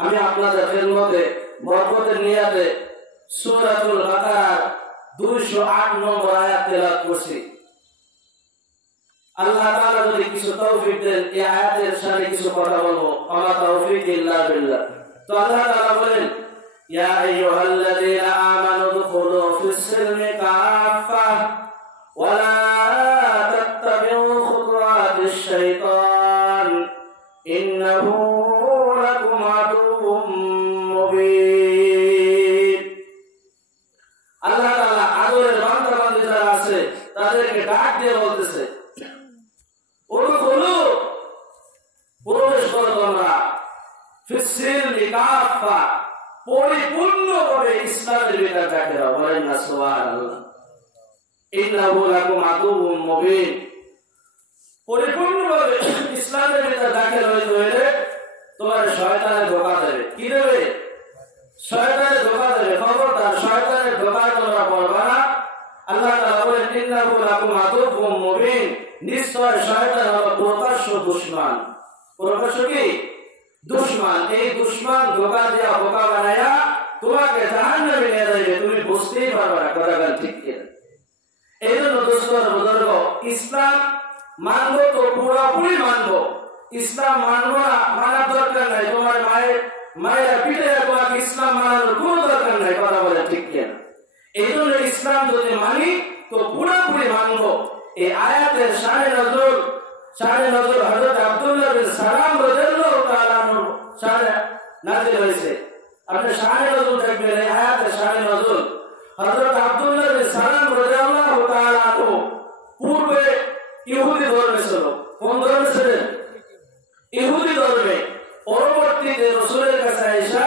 আমি আপনাদের খেদমতে বরকতের নিয়াতে সূরাতুল বাকারার 208 নম্বর আয়াত তেলাওয়াত করছি। আল্লাহ তাআলা যদি কিছু তৌফিক দেন এই আয়াতের সাথে কিছু কথা বলবো। আমা তৌফিক ইল্লা বিল্লাহ। তো আল্লাহ তাআলা বলেন, ইয়া আইয়ুহাল্লাযীনা আমানু দুখুলু ফিস-সিলমি কাফা ওয়া লা তাত্তাবিউ খুতুওয়াতিশ শাইতান ইন্নাহু লাকুম আদুউম মুবিন। আল্লাহ তাআলা আদরের বান্দা-বান্দী যারা আছে তাদেরকে ডাক দিয়ে বলতেছে, উদখুলু, প্রবেশ করো তোমরা, ফিস-সিলমি কাফা, পরিপূর্ণভাবে ইসলামের ভিতরে দাখিল হও। বলেন না সুবহানাল্লাহ। ইন্নাহু লাকুম আদুউম মুবিন। পরিপূর্ণভাবে ইসলামের ভিতরে দাখিল হইলে তোমার শয়তানে ধোঁকা দেবে। কি দেবে? শয়তানে ধোঁকা দেবে। খবরদার শয়তানের ধোঁকায় তোমরা পড়বা না। আল্লাহ তাআলা বলেন, ইন্নাহু লাকুম আদুউম মুবিন, নিশ্চয় শয়তান হলো প্রকাশ্য দুশমন। প্রকাশ্য কি? দুশমন। এই দুশমন ধোঁকা দিয়া বোকা বানায়া তোমাকে জাহান্নামে নিয়ে যাবে, তুমি বুঝতেই পারবে না। কথাটা ঠিক কি? এই জন্য দোস্তর বুজুর্গ, ইসলাম মানবো তো পুরোপুরি মানবো। ইসলাম মানবো না, মানার দরকার নাই। তোমার মায়েরা পিঠে তোমাকে ইসলাম মানানোর কোনো দরকার নাই। কথা বলে ঠিক কি? এই জন্য ইসলাম যদি মানি তো পুরোপুরি মানবো। এই আয়াতের শানে নজর হযরত আব্দুল্লাহ বিন সালাম রাদিয়াল্লাহু তাআলা আনহু শানে নাযিল হয়েছে। আপনি শানে নজর দেখবেন, এই আয়াতের শানে নজর হযরত আব্দুল্লাহ বিন সালাম রাদিয়াল্লাহু তাআলা আনহু পূর্বে ইহুদি ধর্মে ছিল। কোন ধর্মে ছিলেন? ইহুদি ধর্মে। পরবর্তীতে রাসূলের কাছে আয়েশা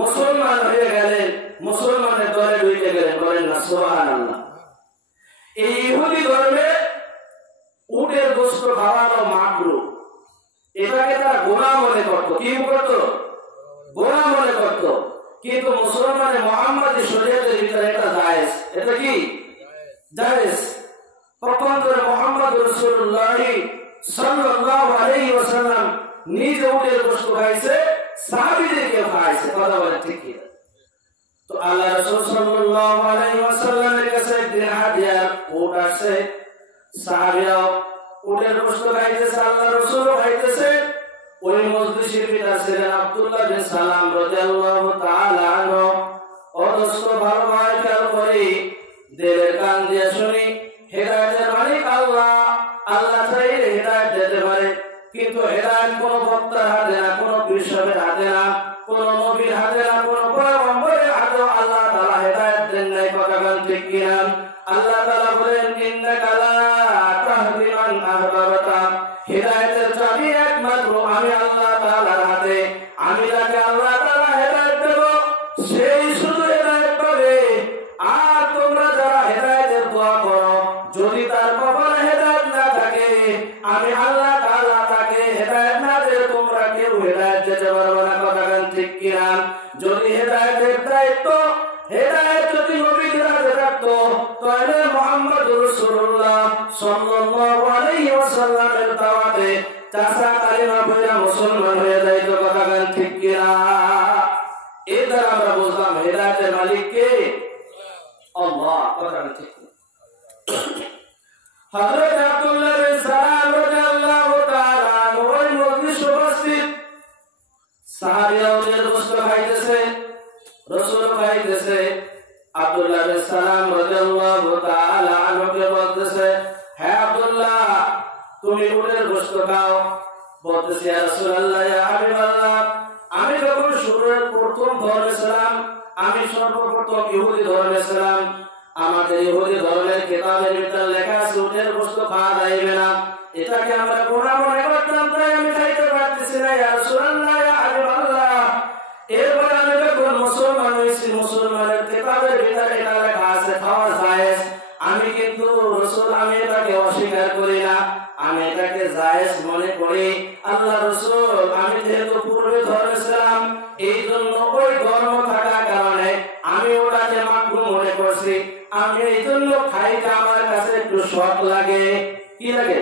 মুসলমান হয়ে গেলেন, মুসলমানের দলে ঢুকে গেলেন। বলেন না সুবহানাল্লাহ। এই ইহুদি ধর্মে উটের গোশত খাওয়ানো মাকরুহ, এটাকে তারা গুনাহ মনে করত। কি করত? গুনাহ মনে করত। কিন্তু মুসলমানের মুহাম্মাদি শরীয়তের ভিতরে এটা জায়েজ। এটা কি? জায়েজ। পক্ষান্তরে মুহাম্মদ রাসূলুল্লাহ সাল্লাল্লাহু আলাইহি ওয়াসাল্লাম নিজে উটের গোশত খাইছে, সাহাবীদেরকে খাইছে। কথা বলে ঠিক কি? তো আল্লাহ রাসূল সাল্লাল্লাহু আলাইহি ওয়াসাল্লামের কাছে একদিন হাদিয়া উট আসে, সাহাবীরা উটের গোশত খাইতেছে, আল্লাহ রাসূলও খাইতেছে। ওই মজলিসের ভিতরে ছিলেন আব্দুল্লাহ বিন সালাম রাদিয়াল্লাহু তাআলা আনহু। অদস্ত ভালো ভাই খেয়াল করি, দিলের কান দিয়ে শুনি, হেদায়েতের মালিক আল্লাহ। আল্লাহ চাইলে হেদায়েত দিতে পারে, কিন্তু হেদায়েত কোন বক্তার হাতে না, কোন পীর হাতে না, কোন নবীর হাতে না, কোন পয়গম্বরের হাতে আল্লাহ তাআলা হেদায়েত দেন নাই। কথা ঠিক কিনা? আল্লাহ তাআলা বলেন, ইন্নাকা লা তাহদি মান আহবাবতা, হেদায়েতের চাবি একমাত্র আমি আল্লাহ তাআলার হাতে। আমি যাকে আল্লাহ তাআলা হেদায়েত দেব সেই শুধু হেদায়েত পাবে। আর তোমরা যারা হেদায়েতের দোয়া করো, যদি তার কপালে হেদায়েত না থাকে, আমি আল্লাহ তাআলা তাকে হেদায়েত না দিলে তোমরা কেউ হেদায়েত দিতে পারবে না। কথা ঠিক কিনা? যদি হেদায়েতের দায়িত্ব, হেদায়েত যদি নবীদের হাতে থাকতো, তাহলে মুহাম্মদ রাসূলুল্লাহ সাল্লাল্লাহু আলাইহি ওয়াসাল্লামের দাওয়াতে চাচা কালিমা পড়ে মুসলমান হয়ে যাইতো। কথা ঠিক কিনা? এর দ্বারা আমরা বুঝলাম হেদায়েতের মালিক কে? আল্লাহ। কথা ঠিক। হযরত আব্দুল্লাহ বিন সালাম রাদিয়াল্লাহু তাআলা আনহু ওই মজলিসে উপস্থিত, সাহাবীরা ওদের গোশত খাইতেছে, রাসূল খাইতেছে। আব্দুল্লাহ বিন সালাম রাদিয়াল্লাহু তাআলা আনহুকে বলতেছে, হে আব্দুল্লাহ, তুমি উটের গোশত খাও। বলতেছে, ইয়া রাসূলুল্লাহ, ইয়া হাবিবাল্লাহ, আমি যখন শুরুর প্রথম ধর্মে ছিলাম, আমি সর্বপ্রথম ইহুদি ধর্মে ছিলাম। আমাদের ইহুদি ধর্মের কিতাবের ভিতরে লেখা আছে উটের গোশত খাওয়া যাইবে না। এটাকে আমরা গুনাহ মনে করতাম, তাই আমি খাইতে পারতেছি না। ইয়া রাসূলুল্লাহ, ইয়া হাবিবাল্লাহ, এরপর আমি যখন মুসলমান হয়েছি, মুসলমানের কিতাবের ভিতরে এটা লেখা আছে খাওয়া জায়েজ। আমি কিন্তু রাসূল, আমি এটাকে অস্বীকার করি না, আমি এটাকে জায়েজ মনে করি। আল্লাহ রাসূল, আমি যেহেতু পূর্বে ধর্মে ছিলাম, এই জন্য ওই ধর্ম থাকার কারণে আমি ওটাকে মাকরুহ মনে করছি। আমি এই জন্য খাইতে আমার কাছে একটু শখ লাগে। কি লাগে?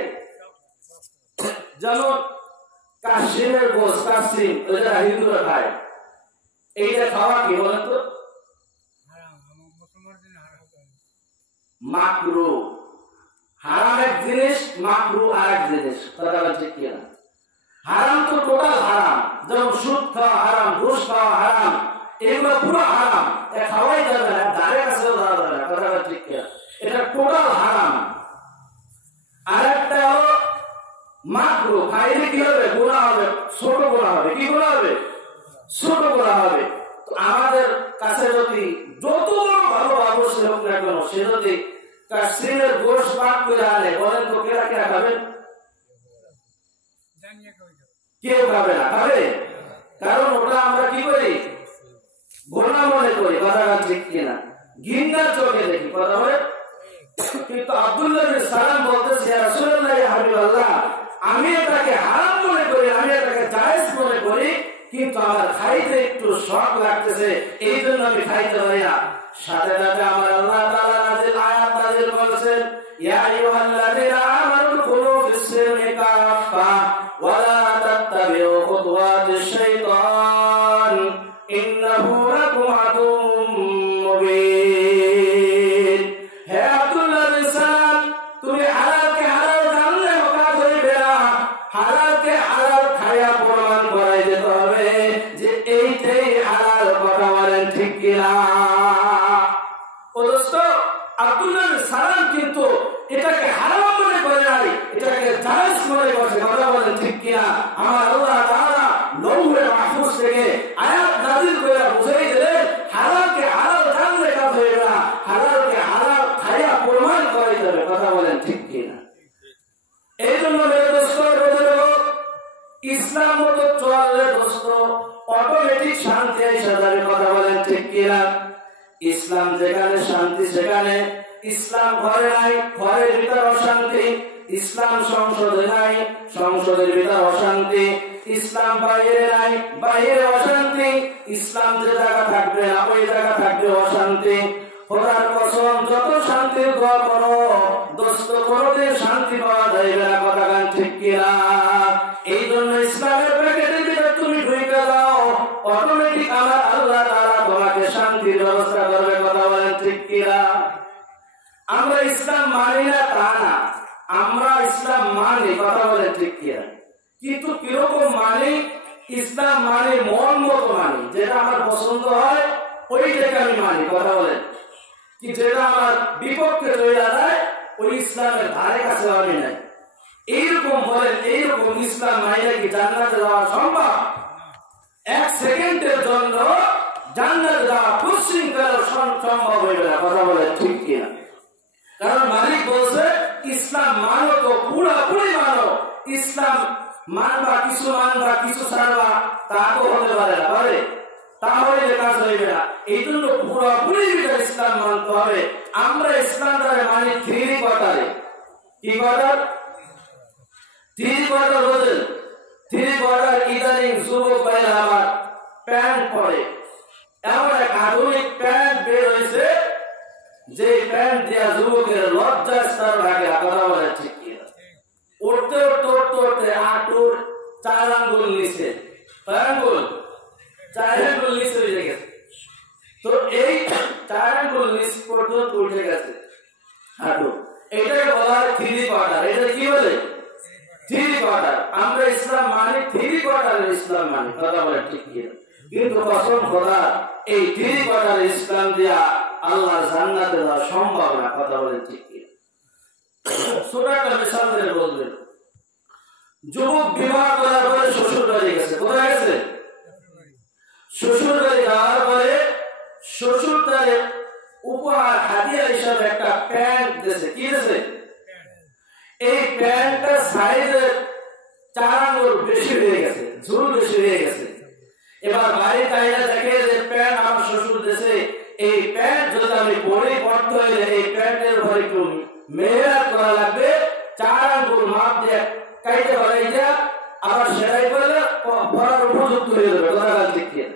কাশিমের গোস কাশিম ওইটা হিন্দুরা খায়, এইটা খাওয়া কি বলেন তো? মাকরু। হারাম এক জিনিস, মাকরু আর এক জিনিস, কথা ঠিক কি না? হারাম তো টোটাল হারাম, যেমন সুদ খাওয়া হারাম, ঘুষ খাওয়া হারাম, এগুলো পুরো হারাম, খাওয়াই যাবে না, ধারে কাছেও যাওয়া যাবে না, কথা ঠিক কি না? এটা টোটাল হারাম। আর একটা হলো মাকরু, খাইলে কি হবে? গুনাহ হবে, ছোট গুনাহ হবে। কি গুনাহ হবে? ছোট গুনাহ হবে। আমাদের কাছে যদি যত ভালো অবশ্যই হোক না কেন, সে যদি কাশ্মীরের গোশ পাক করে আনে, বলেন তো কেরা কেরা খাবেন? কেউ খাবে না। খাবে? কারণ ওটা আমরা কি করি? গোনা মনে করি, কথাটা ঠিক কিনা? ঘৃণার চোখে দেখি, কথা বলে। কিন্তু আব্দুল্লাহ বিন সালাম বলতেছে, ইয়া রাসূলুল্লাহ, ইয়া হাবিবাল্লাহ, আমি এটাকে হারাম মনে করি, আমি এটাকে জায়েজ মনে করি, কিন্তু আমার খাইতে একটু শখ লাগতেছে, এই জন্য আমি খাইতে পারি না। সাথে সাথে আমার আল্লাহ তাআলা আয়াত নাযিল করেছেন, ইয়া আইয়ুহাল্লাযীনা আমানু দুখুলু ফিস-সিলমি কাফা ওয়া লা তাত্তাবিউ খুতুওয়াতিশ শাইতান ইন্নাহু লাকুম আদুউম মুবিন। হে আব্দুল্লাহ বিন সালাম, তুমি হালালকে হালাল জানলে কাজ হইবে না, হালালকে হালাল খায়া প্রমাণ করাই দিতে হবে যে এইটাই হালাল, কথা বলেন ঠিক কিনা? ও দোস্ত, আব্দুল্লাহ বিন সালাম কিন্তু এটাকে হারাম মনে করে নাই, এটাকে জায়েজ মনে করছে, কথা বলেন ঠিক কিনা? আমার আল্লাহ তাআলা লৌহে মাহফুজ থেকে আয়াত নাযিল করে বুঝাই দিলেন, হালালকে হালাল জানলে কাজ হইবে না, হালালকে হালাল খায়া প্রমাণ করাই যাবে, কথা বলেন ঠিক কিনা? এই জন্য মেরে দোস্ত, ইসলাম মতো চললে দোস্ত অটোমেটিক শান্তি এসে যাবে, কথা বলেন ঠিক কিনা? ইসলাম যেখানে শান্তি সেখানে, ইসলাম ঘরে নাই, ঘরের ভিতর অশান্তি, ইসলাম সংসদে নাই, সংসদের ভিতর অশান্তি, ইসলাম বাইরে নাই, বাইরে অশান্তি, ইসলাম যে জায়গা থাকবে না ওই জায়গা থাকবে অশান্তি। খোদার কসম, যত শান্তির দোয়া করো দোস্ত, কোনোদিন শান্তি পাওয়া যাইবে না, কথা গান ঠিক কিনা? এই জন্য ইসলামের প্যাকেটের ভিতরে তুমি ঢুকে যাও, অটোমেটিক আমার আল্লাহ তাআলা তোমাকে শান্তির ব্যবস্থা করবে, কথা বলেন ঠিক কিনা? আমরা ইসলাম মানি না তা না, আমরা ইসলাম মানি, কথা বলেন ঠিক কিনা? কিন্তু কিরকম মানি? ইসলাম মানি মন মতো মানি, যেটা আমার পছন্দ হয় ওইটাকে আমি মানি, কথা বলেন কি? যেটা আমার বিপক্ষে চলে যায় ওই ইসলামের ধারে কাছে আমি নাই। এইরকম বলেন, এইরকম ইসলাম মাইলে কি জান্নাতে যাওয়া সম্ভব? এক সেকেন্ডের জন্য জান্নাতে যাওয়া কুশ্চিন্তার সম্ভব হইবে না, কথা বলেন ঠিক কিনা? কারণ মালিক বলছে, ইসলাম মানো তো পুরোপুরি মানো, ইসলাম মানবা কিছু, মানবা কিছু ছাড়বা, তা তো হতে পারে না, পারে? তাহলে কাজ হইবে না। এই জন্য পুরোপুরি ইসলাম মানতে হবে। আমরা ইসলাম দ্বারা মানি থ্রি কোয়ার্টারে। কি কোয়ার্টার? থ্রি কোয়ার্টার বলেন। থ্রি কোয়ার্টার ইদানিং যুবক ভাইরা আমার প্যান্ট পরে, এমন এক আধুনিক প্যান্ট বের হয়েছে যে প্যান্ট দিয়া যুবকের লজ্জা স্তর লাগে, কথা বলে ঠিক কিনা? উঠতে উঠতে উঠতে উঠতে হাঁটুর 4 আঙ্গুল নিচে, 4 আঙ্গুল নিচে উঠে গেছে। তো এই 4 আঙ্গুল নিচ পর্যন্ত উঠে গেছে হাঁটু, এটাকে বলা হয় থ্রি কোয়ার্টার। এটা কি বলে? Three quarter. আমরা ইসলাম মানি থ্রি কোয়ার্টারের ইসলাম মানি, কথা বলে ঠিক কিনা? কিন্তু কসম খোদা, এই থ্রি কোয়ার্টার ইসলাম দিয়া আল্লাহর জান্নাতে যাওয়া সম্ভব না, কথা বলে ঠিক কিনা? ছোট একটা মিশাল দিয়ে বলবেন, যুবক বিবাহ করার পরে শ্বশুর বাড়ি গেছে। কোথায় গেছে? শ্বশুর বাড়ি যাওয়ার পরে শ্বশুর তার উপহার হাদিয়া হিসাবে একটা প্যান্ট দিয়েছে। কি দিয়েছে? এই প্যান্টটা সাইজের 4 আঙ্গুল বেশি হয়ে গেছে, ঝুল বেশি হয়ে গেছে। এবার বাড়ি তাইরা দেখে যে প্যান্ট আমার শ্বশুর দিয়েছে, এই প্যান্ট যদি আমি পড়তে হইলে এই প্যান্টের উপর একটু মেহনত করা লাগবে, 4 আঙ্গুল মাপ দিয়ে কাইতে পারে, এটা আবার সেটাই করলে পড়ার উপযুক্ত হয়ে যাবে, কথা ঠিক কিনা?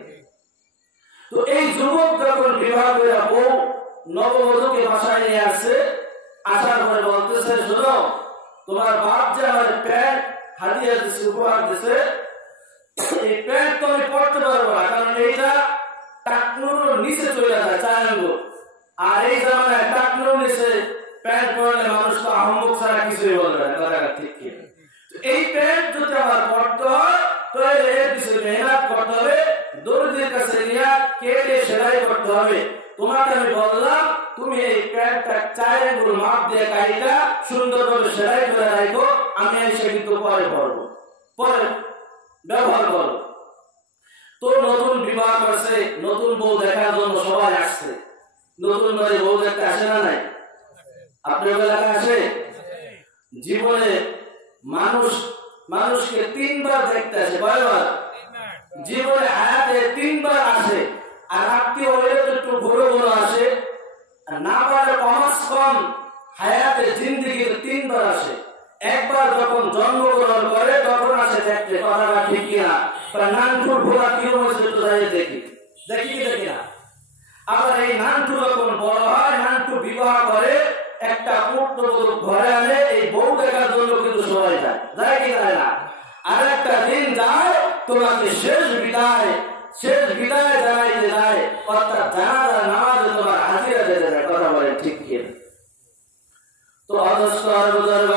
তো এই যুবক যখন বিবাহ করে বউ নববধূকে বাসায় নিয়ে আসছে, আসার পরে বলতেছে, শোনো, তোমার বাপ যে আমার প্যান্ট হাদিয়া দিচ্ছে, উপহার দিচ্ছে, এই প্যান্ট তো আমি পড়তে পারবো না, কারণ এইটা টাকনুর নিচে চলে যায় 4 আঙ্গুল। আর এই জামানায় টাকনুর নিচে প্যান্ট পরলে মানুষ তো আহম্মক ছাড়া কিছুই বলবে না, কথা ঠিক কি? এই প্যান্ট যদি আমার পড়তে হয় তাহলে এর পিছনে মেহনত করতে হবে, দর্জির কাছে নিয়ে কেটে সেলাই করতে হবে। তোমাকে আমি বললাম তুমি এই প্যান্টটা 4 আঙ্গুল মাপ দিয়ে কাইটা সুন্দরভাবে সেলাই করে রাখো, আমি এসে কিন্তু পরে পড়বো, পরে ব্যবহার করো। তো নতুন বিবাহ করছে, নতুন বউ দেখার জন্য সবাই আসছে। নতুন বাড়ি বউ দেখতে আসে না নাই? আপনার এলাকায় আসে? জীবনে মানুষকে 3 বার দেখতে আসে। কয়বার? জীবনে হায়াতে 3 বার আসে। আর আত্মীয় হইলে তো একটু ঘুরে ঘুরে আসে, আর না পারে কমাস কম হায়াতে জিন্দিগিতে 3 বার আসে। একবার যখন জন্মগ্রহণ করে তখন আসে দেখতে, কথাটা ঠিক কিনা? নানটুর ভোলা কিরম হয়েছে একটু দেখি কি না? আবার এই নানটু যখন বড় হয়, নানটু বিবাহ করে, একটা পুত্রবধূ ঘরে আনে, এই বউ দেখার জন্য কিন্তু সবাই যায় কি যায় না? আর একটা দিন যায় তোমাকে শেষ বিদায় জানাইতে যায়, অর্থাৎ জানাজার নামাজে তোমার হাজিরা দিতে যায়। কথা বলে ঠিক কি? তো অজস্র বুজুর্গ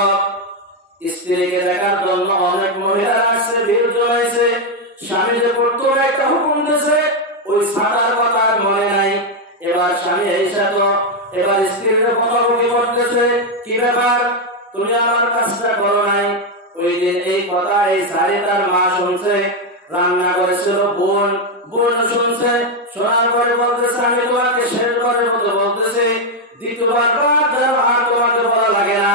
স্ত্রীকে দেখার জন্য অনেক মহিলা আসছে, ভিড় জমাইছে। স্বামী যে পড়তো একটা হুকুম দিয়েছে, ওই সাদার কথা মনে নাই। এবার স্বামী এসে তো এবার স্ত্রীর মুখোমুখি করতেছে, কি ব্যাপার তুমি আমার কাজটা করো নাই? ওই দিন এই কথা এই সারি তার মা শুনছে, রান্না করেছিল বোন শুনছে। শোনার পরে বলতেছে আমি তোমাকে শেষবারের মতো বলতেছি, দ্বিতীয়বার আর তোমাকে বলা লাগে না।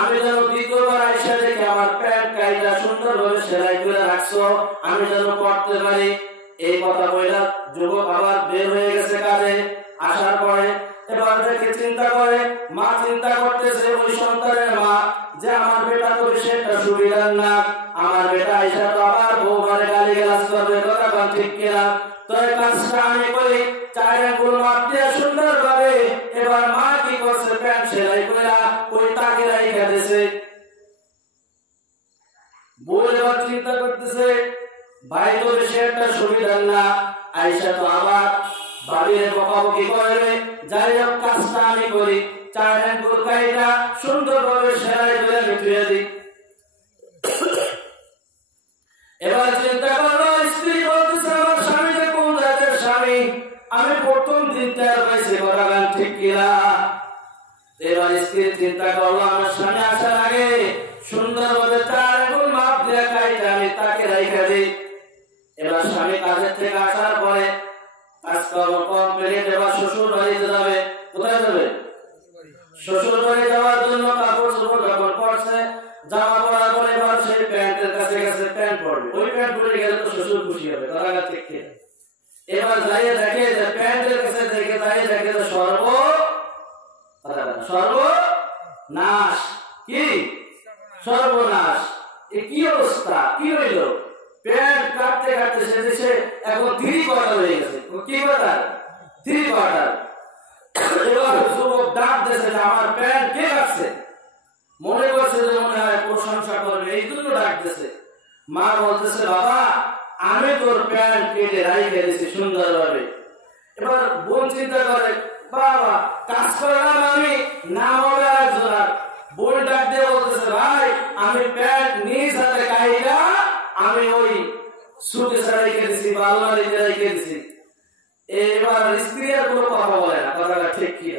আমি যেন দ্বিতীয়বার এসে দেখে আমার প্যান্ট কাইটা সুন্দরভাবে সেলাই করে রাখছো, আমি যেন পড়তে পারি। এই কথা বইলা যুবক আবার বের হয়ে গেছে কাজে। আসার পরে এবার দেখে চিন্তা করে, মা চিন্তা করতেছে, ওই সন্তানের মা, যে আমার বেটা তো বেশি একটা সুবিধার না, আমার বেটা এসে তো আবার বউমারে গালি গালাজ করবে, কথা ঠিক কিনা? তো এই কাজটা আমি করি, 4 আঙ্গুল মাপ দিয়ে সুন্দরভাবে। এবার মা কি করছে, প্যান্ট সেলাই করে ওই তাকে রাইখা দিয়েছে। বউ এবার চিন্তা করতেছে, ভাই তো বেশি একটা সুবিধার না, আইসা তো আবার ভাবির বকাবকি করবে। যাই হোক কাজটা আমি করি, 4 আঙ্গুল কাইটা সুন্দরভাবে সেলাই করে ধুয়ে দিই। এবার চিন্তা করলো, স্ত্রী বলতেছে আমার স্বামী যে কোন জাতের স্বামী, আমি প্রথম দিন তার পাইছি, কথা ঠিক কিনা? এবার স্ত্রী চিন্তা করলো আমার স্বামী আসার আগে সুন্দরভাবে 4 আঙ্গুল মাপ দিয়ে কাইটা আমি তাকে রাইখা দিই। এবার স্বামী কাজের থেকে আসার পরে কাজকর্ম কমপ্লিট, এবার শ্বশুর বাড়িতে যাবে। কোথায় যাবে? শ্বশুর বাড়ি যাওয়ার জন্য কাপড় চোপড় যখন পড়ছে, জামা পরা করে এবার সেই প্যান্টের কাছে গেছে, প্যান্ট পরবে। ওই প্যান্ট পরে গেলে তো শ্বশুর খুশি হবে, তারা ঠিক কি? এবার যাইয়ে দেখে যে প্যান্টের কাছে দেখে যে সর্বনাশ। কি সর্বনাশ? এ কি অবস্থা? কি হইল? প্যান্ট কাটতে কাটতে সে দেশে এখন 3 কোয়ার্টার হয়ে গেছে। কি কোয়ার্টার? 3 কোয়ার্টার। এবার যুবক ডাক দিয়েছে যে আমার প্যান্ট কে কাটছে? মনে করছে যে মনে হয় প্রশংসা করবে, এই জন্য ডাক দিয়েছে। মা বলতেছে বাবা আমি তোর প্যান্ট কেটে রাইখে দিয়েছি সুন্দরভাবে। এবার বোন চিন্তা করে, বাবা কাজ করলাম আমি, না হবে আরেকজন। বোন ডাক দিয়ে বলতেছে ভাই আমি প্যান্ট নিজ হাতে কাইটা আমি ওই সুটে রেখে দিছি বা আলমারিতে রেখে দিছি। এবার স্ত্রী আর কোনো কথা বলে না, কথাটা ঠিক কি?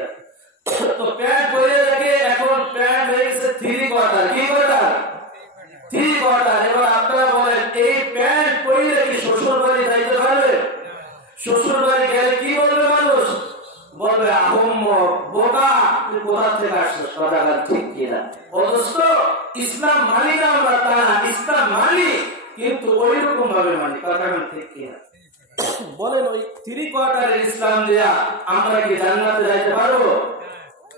তো প্যান্ট পরে রেখে এখন প্যান্ট হয়ে গেছে 3 কোয়ার্টার। কি কোয়ার্টার? 3 কোয়ার্টার। এবার আপনারা বলেন এই প্যান্ট পরে কি শ্বশুর বাড়ি যাইতে পারবে? শ্বশুর বাড়ি গেলে কি বলবে মানুষ? বলবে আহম্মক, বোকা, তুই কোথা থেকে আসছিস? কথাটা ঠিক কিনা? অথচ ইসলাম মানি না আমরা তা না, ইসলাম মানি কিন্তু ওই রকম ভাবে মানি, কথাটা ঠিক কিনা? বলেন ওই 3 কোয়ার্টারের ইসলাম দিয়া আমরা কি জান্নাতে যাইতে পারবো?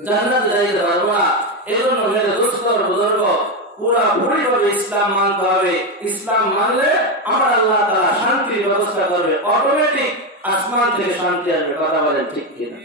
জান্নাতে যাইতে পারবো না। এজন্য মেরে দোস্ত বুজুর্গ পুরোপুরি ভাবে ইসলাম মানতে হবে। ইসলাম মানলে আমার আল্লাহ তাআলা শান্তির ব্যবস্থা করবে, অটোমেটিক আসমান থেকে শান্তি আসবে। কথা বলেন ঠিক কিনা?